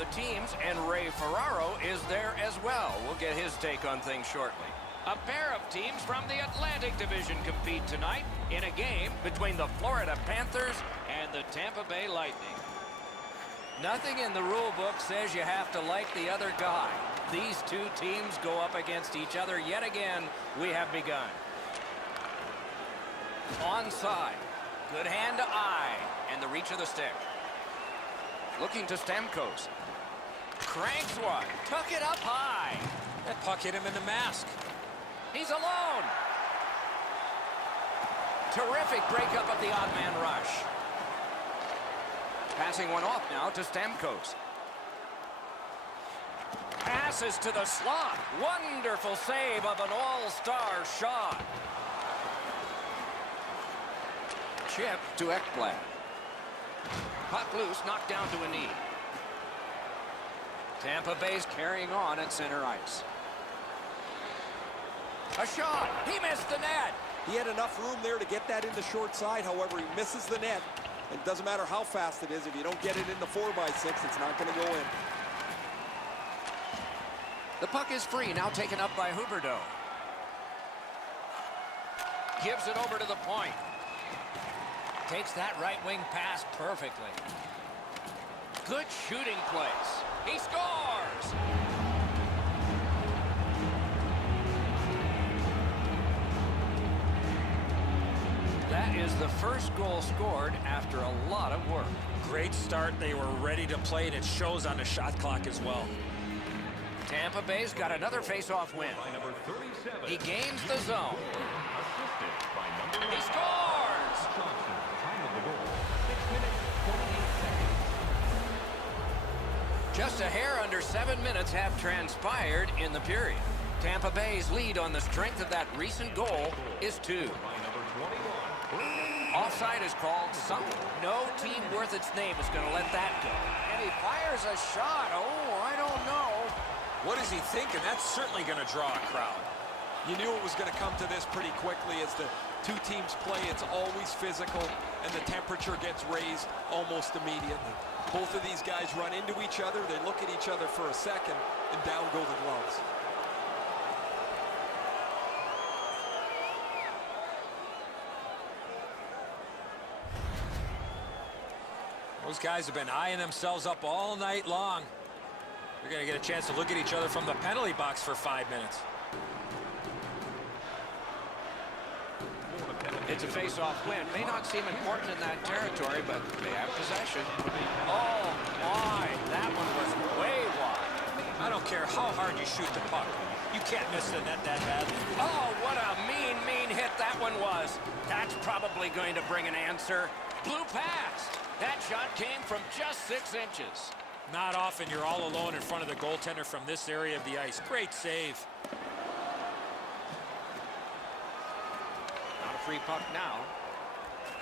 the teams, and Ray Ferraro is there as well. We'll get his take on things shortly. A pair of teams from the Atlantic Division compete tonight in a game between the Florida Panthers and the Tampa Bay Lightning. Nothing in the rule book says you have to like the other guy. These two teams go up against each other yet again. We have begun. Onside. Good hand to eye. And the reach of the stick. Looking to Stamkos. Cranks one. Tuck it up high. That puck hit him in the mask. He's alone. Terrific breakup of the odd man rush. Passing one off now to Stamkos. Passes to the slot. Wonderful save of an all-star shot. Chip to Ekblad. Puck loose, knocked down to a knee. Tampa Bay's carrying on at center ice. A shot. He missed the net. He had enough room there to get that in the short side. However, he misses the net. It doesn't matter how fast it is. If you don't get it in the 4x6, it's not going to go in. The puck is free, now taken up by Huberdeau. Gives it over to the point. Takes that right wing pass perfectly. Good shooting place. He scores! That is the first goal scored after a lot of work. Great start. They were ready to play, and it shows on the shot clock as well. Tampa Bay's got another face-off win. He gains the zone. He scores! Just a hair under 7 minutes have transpired in the period. Tampa Bay's lead on the strength of that recent goal is 2. Offside is called. No team worth its name is going to let that go. And he fires a shot. Oh, I don't know. What is he thinking? That's certainly going to draw a crowd. You knew it was going to come to this pretty quickly. As the two teams play, it's always physical, and the temperature gets raised almost immediately. Both of these guys run into each other. They look at each other for a second, and down go the gloves. Those guys have been eyeing themselves up all night long. They're going to get a chance to look at each other from the penalty box for 5 minutes. It's a face-off win. May not seem important in that territory, but they have possession. Oh, my. That one was way wide. I don't care how hard you shoot the puck. You can't miss the net that badly. Oh, what a mean, mean hit that one was. That's probably going to bring an answer. Blew past. That shot came from just 6 inches. Not often you're all alone in front of the goaltender from this area of the ice. Great save. Not a free puck now.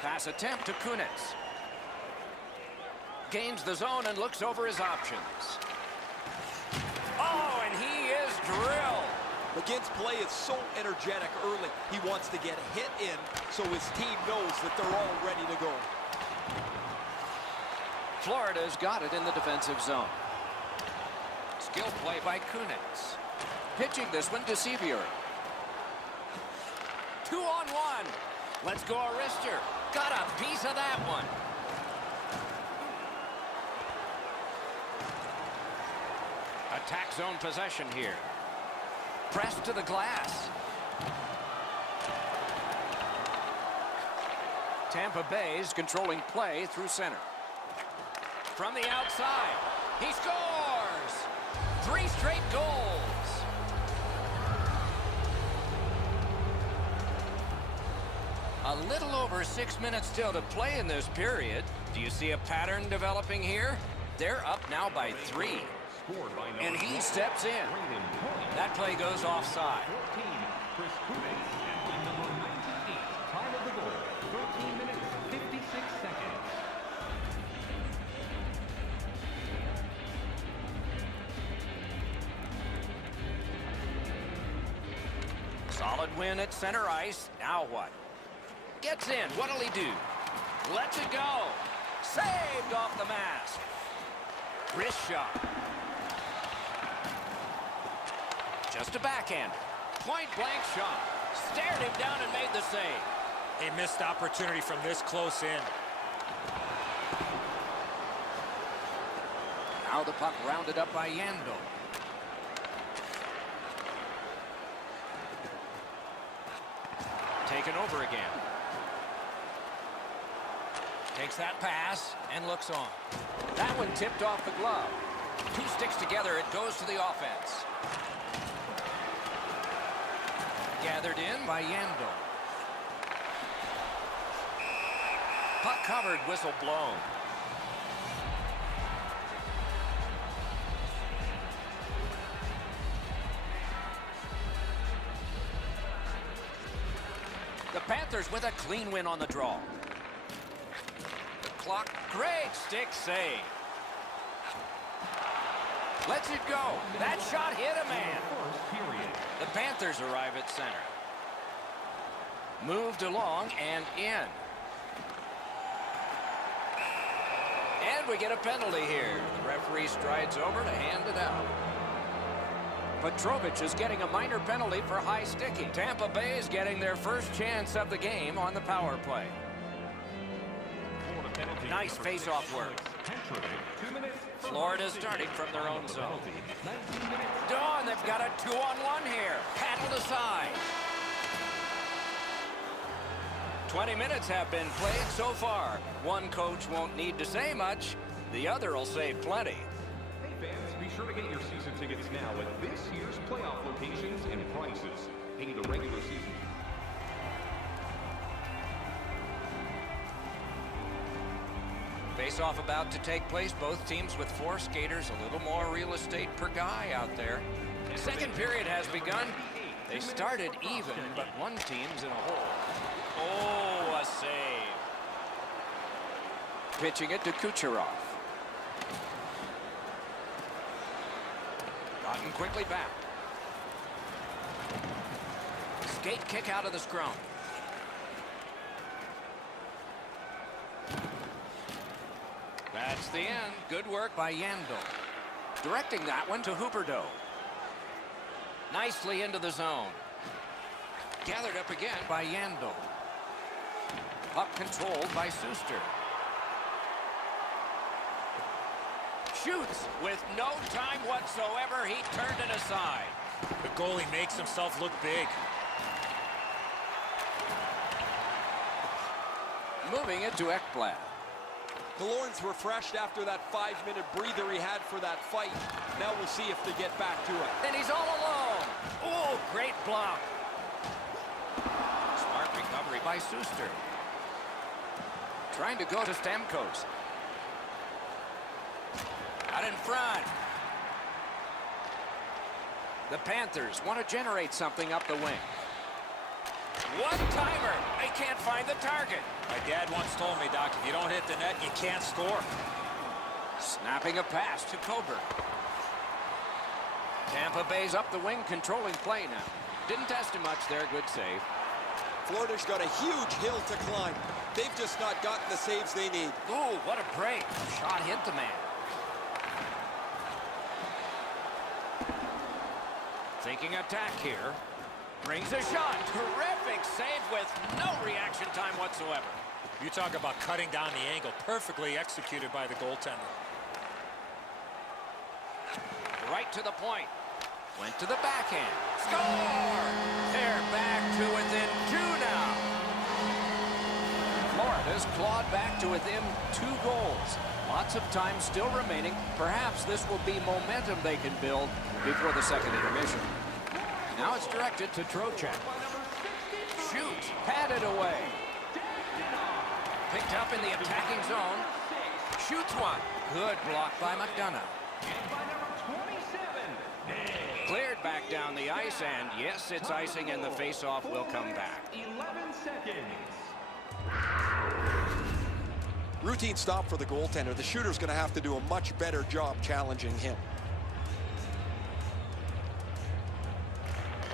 Pass attempt to Kunitz. Gains the zone and looks over his options. Oh, and he is drilled. McGinn's play is so energetic early. He wants to get a hit in so his team knows that they're all ready to go. Florida's got it in the defensive zone. Skill play by Kunitz. Pitching this one to Sevier. 2-on-1. Let's go Arister. Got a piece of that one. Attack zone possession here. Pressed to the glass. Tampa Bay's controlling play through center. From the outside, he scores! 3 straight goals. A little over 6 minutes still to play in this period. Do you see a pattern developing here? They're up now by 3. And he steps in. That play goes offside. Time of the goal, 13 minutes, 56 seconds. Solid win at center ice. Now what? Gets in. What'll he do? Lets it go. Saved off the mask. Wrist shot. Just a backhand. Point blank shot. Stared him down and made the save. A missed opportunity from this close in. Now the puck rounded up by Yandel. Taken over again. Takes that pass and looks on. That one tipped off the glove. Two sticks together, it goes to the offense. Gathered in by Yandel. Puck covered, whistle blown. The Panthers with a clean win on the draw. The clock, great stick save. Lets it go. That shot hit a man. The Panthers arrive at center. Moved along and in. And we get a penalty here. The referee strides over to hand it out. Petrovic is getting a minor penalty for high sticking. Tampa Bay is getting their first chance of the game on the power play. Nice face-off work. Florida starting from their own zone. Dawn, they've got a 2-on-1 here. Paddled aside. 20 minutes have been played so far. One coach won't need to say much. The other will say plenty. Hey fans, be sure to get your season tickets now at this year's playoff locations and prices. Pay the regular season. Face-off about to take place. Both teams with 4 skaters, a little more real estate per guy out there. Second period has begun. They started even, but one team's in a hole. Oh, a save. Pitching it to Kucherov. Gotten quickly back. Skate kick out of the scrum. That's the end. Good work by Yandel. Directing that one to Huberdeau. Nicely into the zone. Gathered up again by Yandel. Puck controlled by Suster. Shoots with no time whatsoever. He turned it aside. The goalie makes himself look big. Moving it to Ekblad. Killorn's refreshed after that 5-minute breather he had for that fight. Now we'll see if they get back to it. And he's all alone. Oh, great block. Smart recovery by Suster. Trying to go to Stamkos. Out in front. The Panthers want to generate something up the wing. One-timer. They can't find the target. My dad once told me, Doc, if you don't hit the net, you can't score. Snapping a pass to Coburn. Tampa Bay's up the wing, controlling play now. Didn't test him much there. Good save. Florida's got a huge hill to climb. They've just not gotten the saves they need. Ooh, what a break. Shot hit the man. Thinking attack here. Brings a shot. Terrific save with no reaction time whatsoever. You talk about cutting down the angle. Perfectly executed by the goaltender. Right to the point. Went to the backhand. Score! They're back to within 2 now. Florida's clawed back to within 2 goals. Lots of time still remaining. Perhaps this will be momentum they can build before the second intermission. Now it's directed to Trocheck. Shoots, padded away. Picked up in the attacking zone. Shoots one. Good block by McDonough. Cleared back down the ice, and yes, it's icing, and the face-off will come back. 11 seconds. Routine stop for the goaltender. The shooter's going to have to do a much better job challenging him.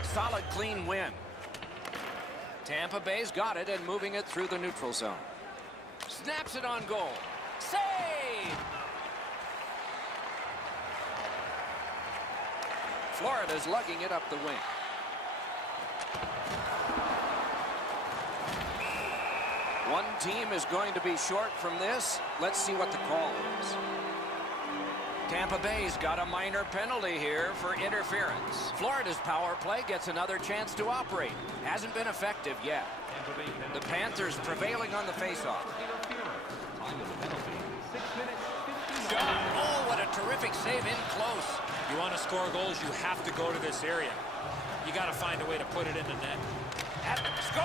Solid, clean win. Tampa Bay's got it and moving it through the neutral zone. Snaps it on goal. Save! Florida's lugging it up the wing. One team is going to be short from this. Let's see what the call is. Tampa Bay's got a minor penalty here for interference. Florida's power play gets another chance to operate. Hasn't been effective yet. The Panthers prevailing on the faceoff. Oh, what a terrific save in close. You want to score goals, you have to go to this area. You got to find a way to put it in the net. And score!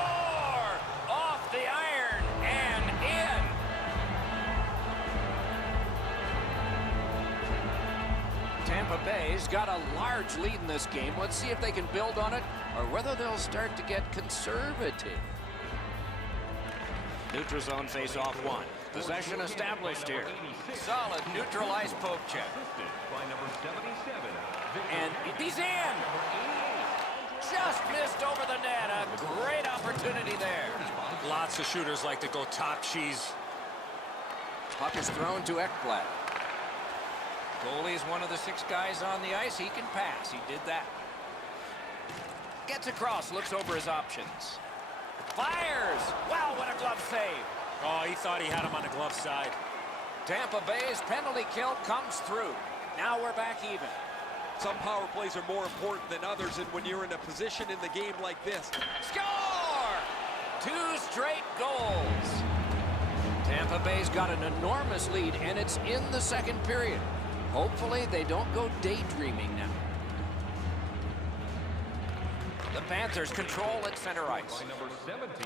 Off the iron and in. Tampa Bay's got a large lead in this game. Let's see if they can build on it or whether they'll start to get conservative. Neutral zone face-off one. Possession established here. Solid neutralized poke check. And he's in. Just missed over the net. A great opportunity there. Lots of shooters like to go top cheese. Puck is thrown to Ekblad. Goalie's one of the 6 guys on the ice. He can pass. He did that. Gets across, looks over his options. Fires! Wow, what a glove save. Oh, he thought he had him on the glove side. Tampa Bay's penalty kill comes through. Now we're back even. Some power plays are more important than others, and when you're in a position in the game like this. Score! 2 straight goals. Tampa Bay's got an enormous lead, and it's in the second period. Hopefully they don't go daydreaming now. The Panthers control at center ice.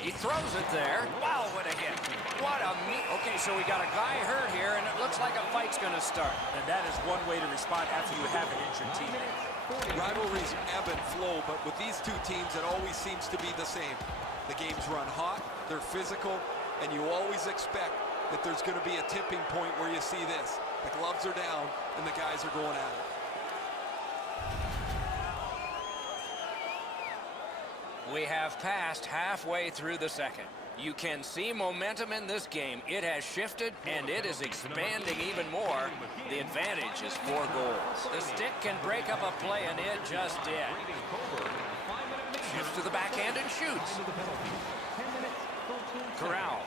He throws it there. Wow, what a hit. What a Okay, so we got a guy hurt here, and it looks like a fight's going to start. And that is one way to respond after you have an injured teammate. Rivalries ebb and flow, but with these two teams, it always seems to be the same. The games run hot, they're physical, and you always expect that there's going to be a tipping point where you see this. The gloves are down, and the guys are going at it. We have passed halfway through the second. You can see momentum in this game. It has shifted, and it is expanding even more. The advantage is 4 goals. The stick can break up a play, and it just did. Shifts to the backhand and shoots. Corral.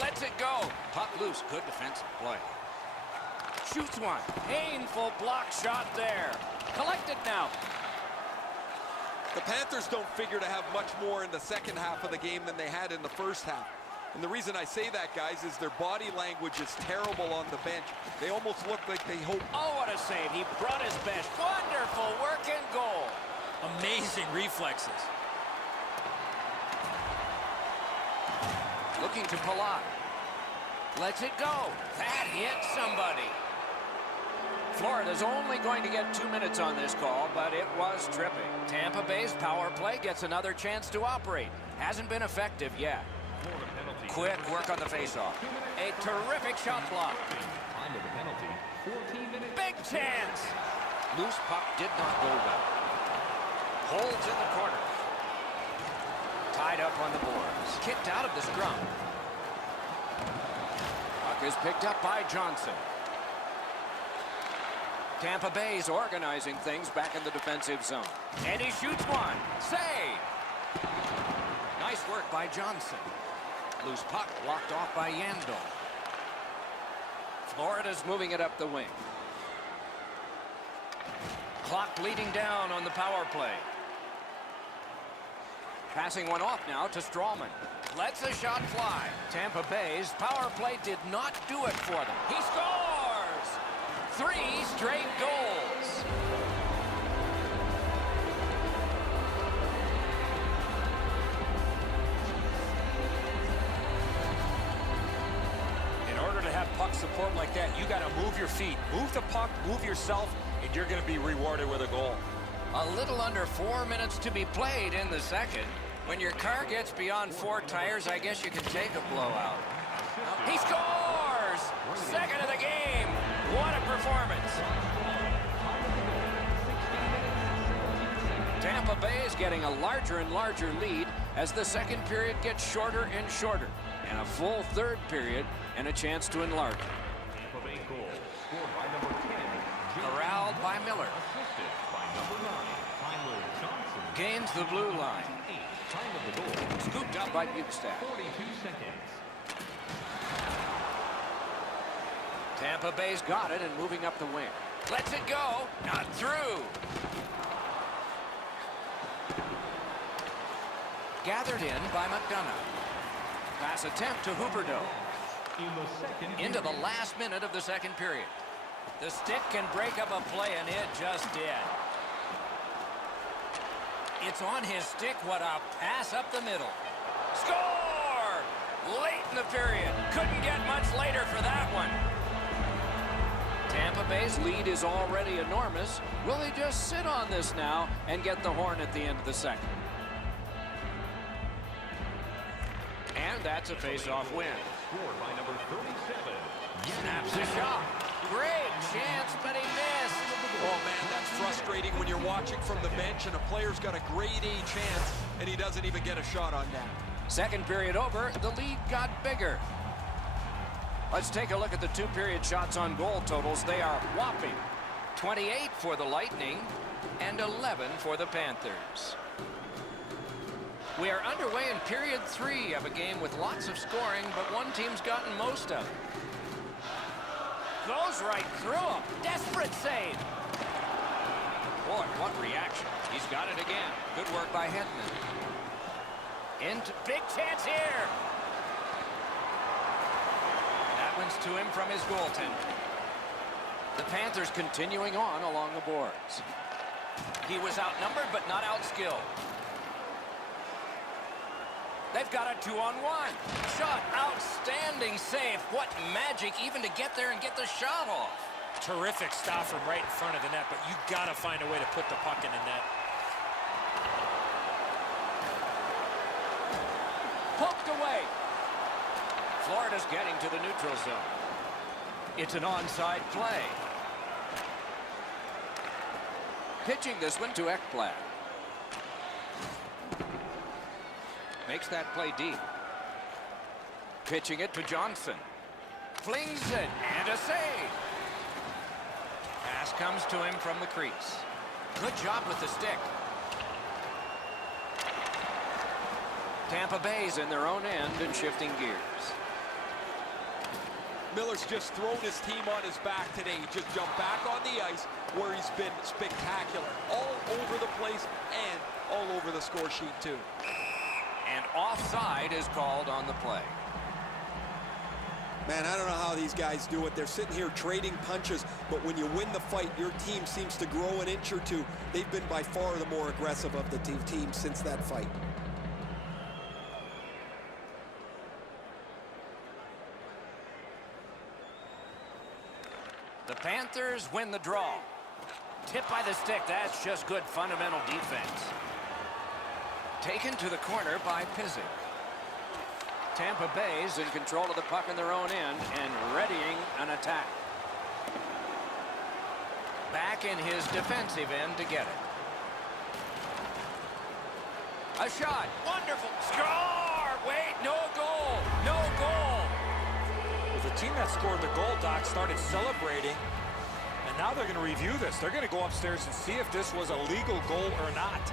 Lets it go. Puck loose. Good defensive play. Shoots one. Painful block shot there. Collected now. The Panthers don't figure to have much more in the second half of the game than they had in the first half. And the reason I say that, guys, is their body language is terrible on the bench. They almost look like they hope. Oh, what a save. He brought his best. Wonderful work and goal. Amazing reflexes. Looking to Palat. Lets it go. That hit somebody. Florida's only going to get 2 minutes on this call, but it was tripping. Tampa Bay's power play gets another chance to operate. Hasn't been effective yet. Quick work on the faceoff. A terrific shot block. Big chance. Loose puck did not go well. Holds in the corner. Tied up on the boards. Kicked out of the scrum. Puck is picked up by Johnson. Tampa Bay's organizing things back in the defensive zone. And he shoots one. Save! Nice work by Johnson. Loose puck blocked off by Yandel. Florida's moving it up the wing. Clock bleeding down on the power play. Passing one off now to Strawman. Lets a shot fly. Tampa Bay's power play did not do it for them. He scores! 3 straight goals. In order to have puck support like that, you got to move your feet. Move the puck, move yourself, and you're going to be rewarded with a goal. A little under 4 minutes to be played in the second. When your car gets beyond 4 tires, I guess you can take a blowout. He scores! Second of the game. What a performance. Tampa Bay is getting a larger and larger lead as the second period gets shorter and shorter. And a full third period and a chance to enlarge it. Tampa Bay goal scored by number 10, Corralled by Miller. Assisted by number 9, Tyler Johnson. Gains the blue line. 8, time of the goal. Scooped up by Bukestad. 42 seconds. Tampa Bay's got it and moving up the wing. Lets it go. Not through. Gathered in by McDonough. Pass attempt to Huberdeau. Into the last minute of the second period. The stick can break up a play, and it just did. It's on his stick. What a pass up the middle. Score! Late in the period. Couldn't get much later for that one. Tampa Bay's lead is already enormous. Will they just sit on this now and get the horn at the end of the second? And that's a face-off win. Scored by number 37. Snaps a shot. Great chance, but he missed. Oh, man, that's frustrating when you're watching from the bench and a player's got a grade A chance and he doesn't even get a shot on that. Second period over, the lead got bigger. Let's take a look at the two-period shots on goal totals. They are whopping. 28 for the Lightning and 11 for the Panthers. We are underway in period 3 of a game with lots of scoring, but one team's gotten most of it. Goes right through him. Desperate save. Boy, what reaction. He's got it again. Good work by Hetman. Into big chance here. That one's to him from his goaltender. The Panthers continuing on along the boards. He was outnumbered but not outskilled. They've got a 2-on-1. Shot. Outstanding save. What magic even to get there and get the shot off. Terrific stop from right in front of the net, but you got to find a way to put the puck in the net. Poked away. Florida's getting to the neutral zone. It's an onside play. Pitching this one to Ekblad. Makes that play deep. Pitching it to Johnson. Flings it, and a save. Pass comes to him from the crease. Good job with the stick. Tampa Bay's in their own end and shifting gears. Miller's just thrown his team on his back today. Just jumped back on the ice where he's been spectacular. All over the place and all over the score sheet too. And offside is called on the play. Man, I don't know how these guys do it. They're sitting here trading punches, but when you win the fight, your team seems to grow an inch or two. They've been by far the more aggressive of the teams since that fight. The Panthers win the draw. Tip by the stick. That's just good fundamental defense. Taken to the corner by Pizzic. Tampa Bay's in control of the puck in their own end and readying an attack. Back in his defensive end to get it. A shot. Wonderful. Score! Wait, no goal. No goal. Well, the team that scored the goal, Doc, started celebrating, and now they're going to review this. They're going to go upstairs and see if this was a legal goal or not.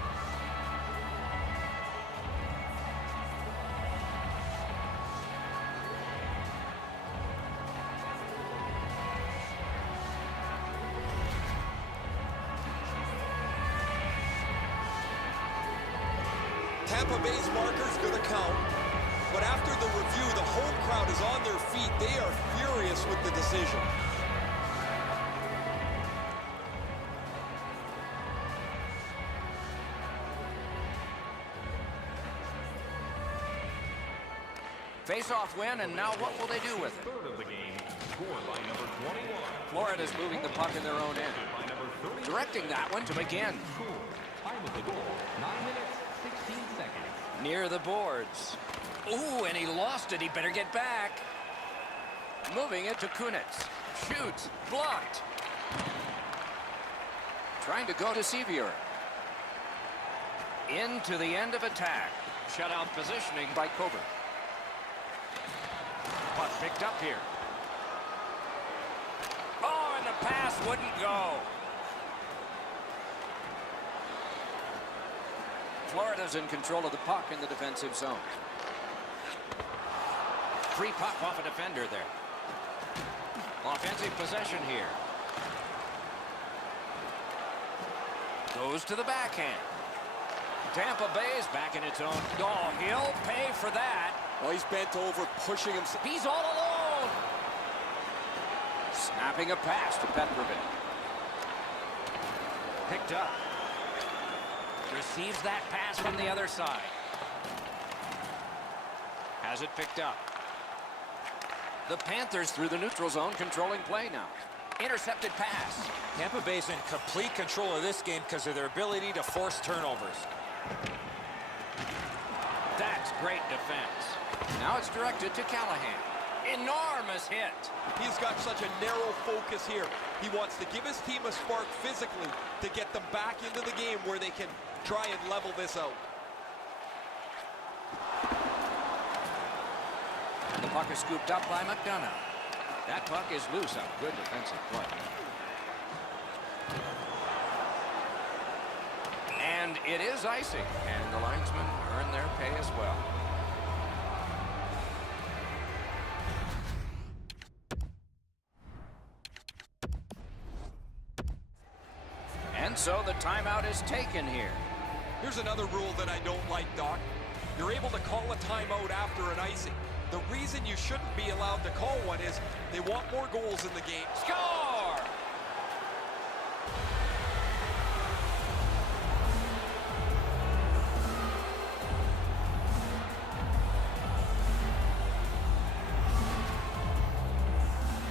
Tampa Bay's marker's going to count, but after the review, the home crowd is on their feet. They are furious with the decision. Face-off win, and now what will they do with it? Third of the game, scored by number 21. Florida's moving the puck in their own end. By number 30. Directing that one to McGinn. Score. Time of the goal, 9 minutes, 16 seconds. Near the boards. Ooh, and he lost it. He better get back. Moving it to Kunitz. Shoots. Blocked. Trying to go to Sevier. Into the end of attack. Shutout positioning by Coburn. Puck picked up here. Oh, and the pass wouldn't go. Florida's in control of the puck in the defensive zone. Free puck off a defender there. Offensive possession here. Goes to the backhand. Tampa Bay's back in its own. Oh, he'll pay for that. Oh, he's bent over, pushing him. He's all alone. Snapping a pass to Petrovic. Picked up. Receives that pass from the other side. Has it picked up. The Panthers through the neutral zone, controlling play now. Intercepted pass. Tampa Bay's in complete control of this game because of their ability to force turnovers. That's great defense. Now it's directed to Callahan. Enormous hit. He's got such a narrow focus here. He wants to give his team a spark physically to get them back into the game where they can try and level this out. The puck is scooped up by McDonough. That puck is loose on good defensive play. And it is icing, and the linesmen earn their pay as well. And so the timeout is taken here. Here's another rule that I don't like, Doc. You're able to call a timeout after an icing. The reason you shouldn't be allowed to call one is they want more goals in the game. Score!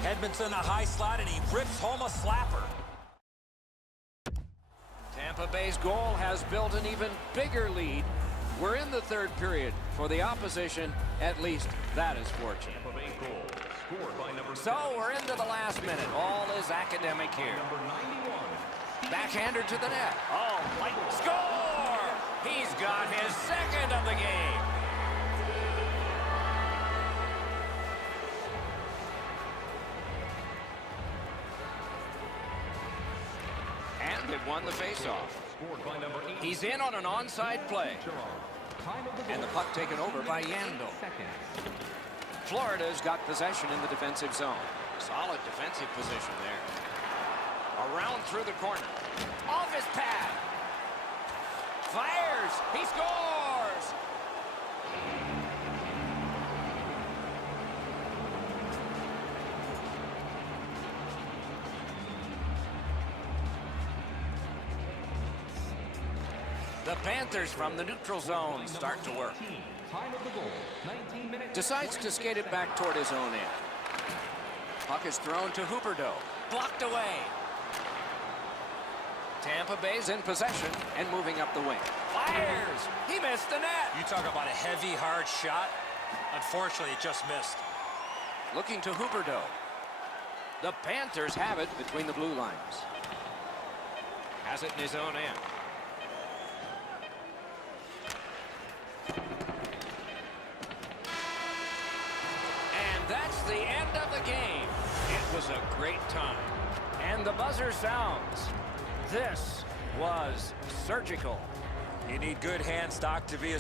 Hedman's in the high slot, and he rips home a slapper. Tampa Bay's goal has built an even bigger lead. We're in the third period. For the opposition, at least that is fortunate. Tampa Bay goal scored by number So we're into the last minute. All is academic here. number 91. Backhander to the net. Oh, light score! He's got his second of the game. And they've won the faceoff. Scored by number 8. He's in on an onside play. Time of the And the goal. puck taken over by Yandel. Seconds. Florida's got possession in the defensive zone. Solid defensive position there. Around through the corner. Off his pad. Fires. He scores. The Panthers from the neutral zone start to work. Time of the goal, 19 minutes. Decides to skate it back toward his own end. Puck is thrown to Huberdeau. Blocked away. Tampa Bay's in possession and moving up the wing. Fires! He missed the net. You talk about a heavy, hard shot. Unfortunately, it just missed. Looking to Huberdeau. The Panthers have it between the blue lines. Has it in his own end. That's the end of the game. It was a great time. And the buzzer sounds. This was surgical. You need good hands, Doc, to be a